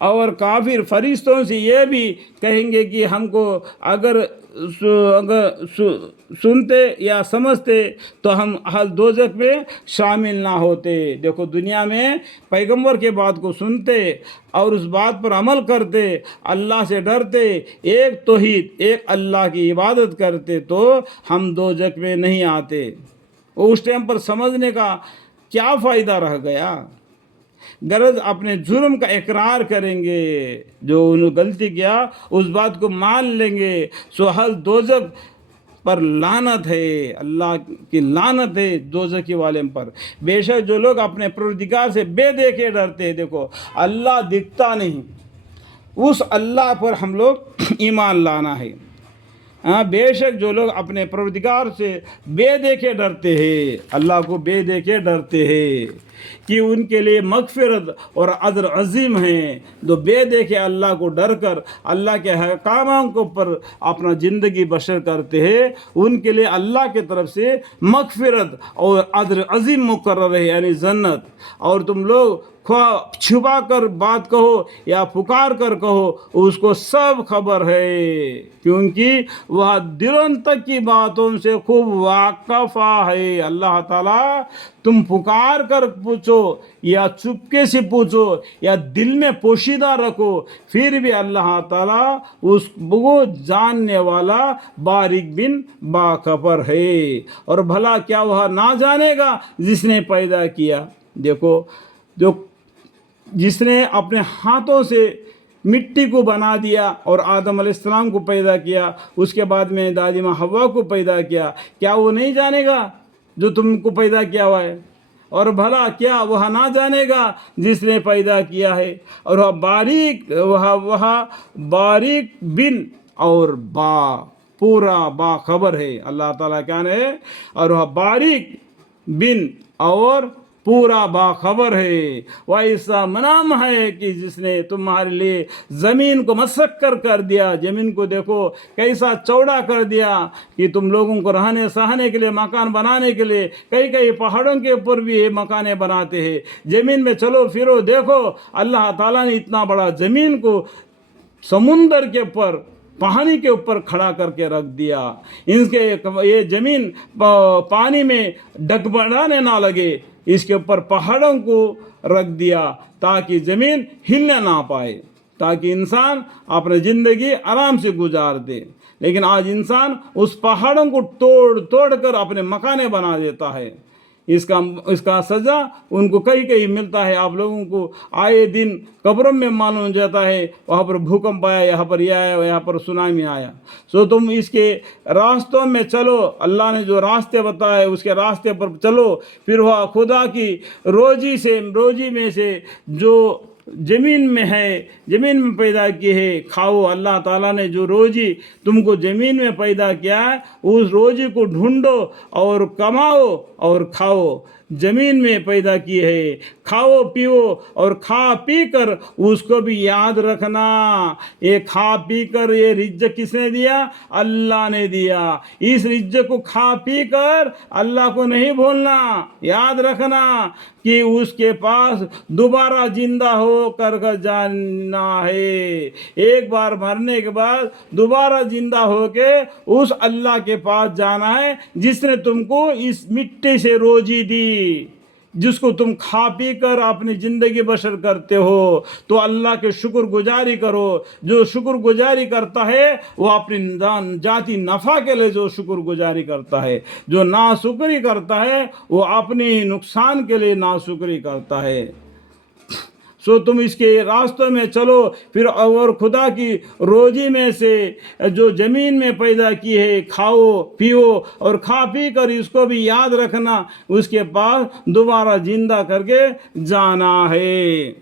اور کافر فرشتوں سے یہ بھی کہیں گے کہ ہم کو اگر سنتے یا سمجھتے تو ہم اہل دوزخ میں شامل نہ ہوتے۔ دیکھو دنیا میں پیغمبر کے بات کو سنتے اور اس بات پر عمل کرتے، اللہ سے ڈرتے، ایک توحید ایک اللہ کی عبادت کرتے تو ہم دوزخ میں نہیں آتے۔ اس ٹائم پر سمجھنے کا کیا فائدہ رہ گیا؟ غرض اپنے جرم کا اقرار کریں گے، جو انہوں غلطی کیا اس بات کو مان لیں گے، سو اہل دوزخ پر لعنت ہے، اللہ کی لعنت ہے دوزخی والے پر۔ بے شک جو لوگ اپنے پروردگار سے بے دیکھے ڈرتے ہیں، دیکھو اللہ دکھتا نہیں، اس اللہ پر ہم لوگ ایمان لانا ہے۔ ہاں بے شک جو لوگ اپنے پروردگار سے بے دیکھے ڈرتے ہیں، اللہ کو بے دیکھے ڈرتے ہیں کہ ان کے لیے مغفرت اور اجر عظیم ہیں۔ جو بے دیکھے اللہ کو ڈر کر اللہ کے احکاموں کے اوپر اپنا زندگی بسر کرتے ہیں، ان کے لیے اللہ کی طرف سے مغفرت اور اجر عظیم مقرر ہے، یعنی جنت۔ اور تم لوگ خواہ چھپا کر بات کہو یا پکار کر کہو، اس کو سب خبر ہے، کیونکہ وہ دلوں تک کی باتوں سے خوب واقف ہے۔ اللہ تعالیٰ تم پکار کر پوچھو یا چپکے سے پوچھو یا دل میں پوشیدہ رکھو، پھر بھی اللہ تعالیٰ اس کو جاننے والا باریک بن باخبر ہے۔ اور بھلا کیا وہ نہ جانے گا جس نے پیدا کیا؟ دیکھو جو جس نے اپنے ہاتھوں سے مٹی کو بنا دیا اور آدم علیہ السلام کو پیدا کیا، اس کے بعد میں دادی ماں حوا کو پیدا کیا، کیا وہ نہیں جانے گا جو تم کو پیدا کیا ہوا ہے؟ اور بھلا کیا وہ نہ جانے گا جس نے پیدا کیا ہے؟ اور وہ باریک بن اور پورا باخبر ہے۔ اللہ تعالیٰ کیا ہے؟ اور وہ باریک بن اور پورا باخبر ہے۔ وہ ایسا منام ہے کہ جس نے تمہارے لیے زمین کو مسکر کر دیا، زمین کو دیکھو کیسا چوڑا کر دیا کہ تم لوگوں کو رہنے سہنے کے لیے، مکان بنانے کے لیے، کئی پہاڑوں کے اوپر بھی یہ مکانیں بناتے ہیں۔ زمین میں چلو پھرو دیکھو، اللہ تعالیٰ نے اتنا بڑا زمین کو سمندر کے اوپر، پانی کے اوپر کھڑا کر کے رکھ دیا، ان کے یہ زمین پانی میں ڈگمگانے نہ لگے، اس کے اوپر پہاڑوں کو رکھ دیا تاکہ زمین ہلنے نہ پائے، تاکہ انسان اپنی زندگی آرام سے گزار دے۔ لیکن آج انسان اس پہاڑوں کو توڑ کر اپنے مکانیں بنا دیتا ہے۔ اس کا سزا ان کو کہیں ملتا ہے۔ آپ لوگوں کو آئے دن قبروں میں معلوم جاتا ہے، وہاں پر بھوکمپ آیا، یہاں پر یہ آیا، یہاں پر سونامی آیا۔ سو تم اس کے راستوں میں چلو، اللہ نے جو راستے بتائے اس کے راستے پر چلو، پھر وہ خدا کی روزی میں سے جو زمین میں ہے، زمین میں پیدا کی ہے، کھاؤ۔ اللہ تعالیٰ نے جو روزی تم کو زمین میں پیدا کیا ہے، اس روزی کو ڈھونڈو اور کماؤ اور کھاؤ۔ زمین میں پیدا کی ہے، کھاؤ پیو اور کھا پی کر اس کو بھی یاد رکھنا۔ یہ کھا پی کر یہ رزق کس نے دیا؟ اللہ نے دیا۔ اس رزق کو کھا پی کر اللہ کو نہیں بھولنا، یاد رکھنا کہ اس کے پاس دوبارہ زندہ ہو کر جانا ہے۔ ایک بار مرنے کے بعد دوبارہ زندہ ہو کے اس اللہ کے پاس جانا ہے جس نے تم کو اس مٹی سے روزی دی، جس کو تم کھا پی کر اپنی زندگی بسر کرتے ہو۔ تو اللہ کے شکر گزاری کرو۔ جو شکر گزاری کرتا ہے وہ اپنی ذاتی نفع کے لیے جو شکر گزاری کرتا ہے، جو ناشکری کرتا ہے وہ اپنی نقصان کے لیے ناشکری کرتا ہے۔ سو تم اس کے راستوں میں چلو، پھر اور خدا کی روزی میں سے جو زمین میں پیدا کی ہے کھاؤ پیو اور کھا پی کر اس کو بھی یاد رکھنا، اس کے پاس دوبارہ زندہ کر کے جانا ہے۔